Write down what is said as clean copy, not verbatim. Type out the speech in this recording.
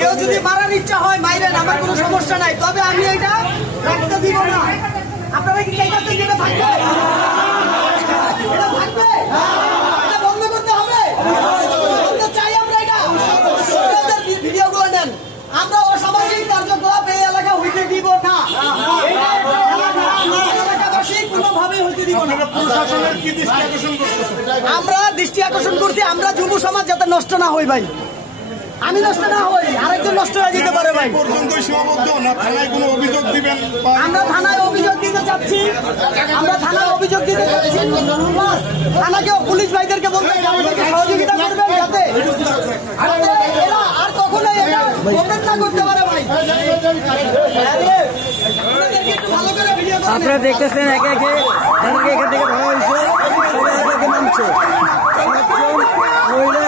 কেউ যদি মারার ইচ্ছা হয় মাইরেন, আমার কোনো সমস্যা নাই, তবে আমি এটা রাখতে দিব না। আপনারা কি চাইতেছেন যেটা থাকবে? এটা থাকবে, এটা বন্ধ করতে হবে। চাই আমরা এটা ভিডিওগুলো নেন। আমরা অসামাজিক কার্যকলাপ এই এলাকা হইতে দিব না, এলাকাবাসী কোনোভাবেই হইতে দিব না। আমরা দৃষ্টি আকর্ষণ করছি, আমরা যুব সমাজ যাতে নষ্ট না হই ভাই। আমি নষ্ট না হই, আরেকজন নষ্ট হয়ে যেতে পারে ভাই। আমরা থানায় অভিযোগ দিতে চাচ্ছি, থানাকেও পুলিশ ভাইদেরকে বলতে আমাদেরকে সহযোগিতা করবেন যাতে এরা আর কখনোই এটা ওপেন না করতে পারে ভাই। আপনারা দেখতেছেন একে একে এখান থেকে ধরা হয়েছে, সবাই একে একে নামছে, মহিলা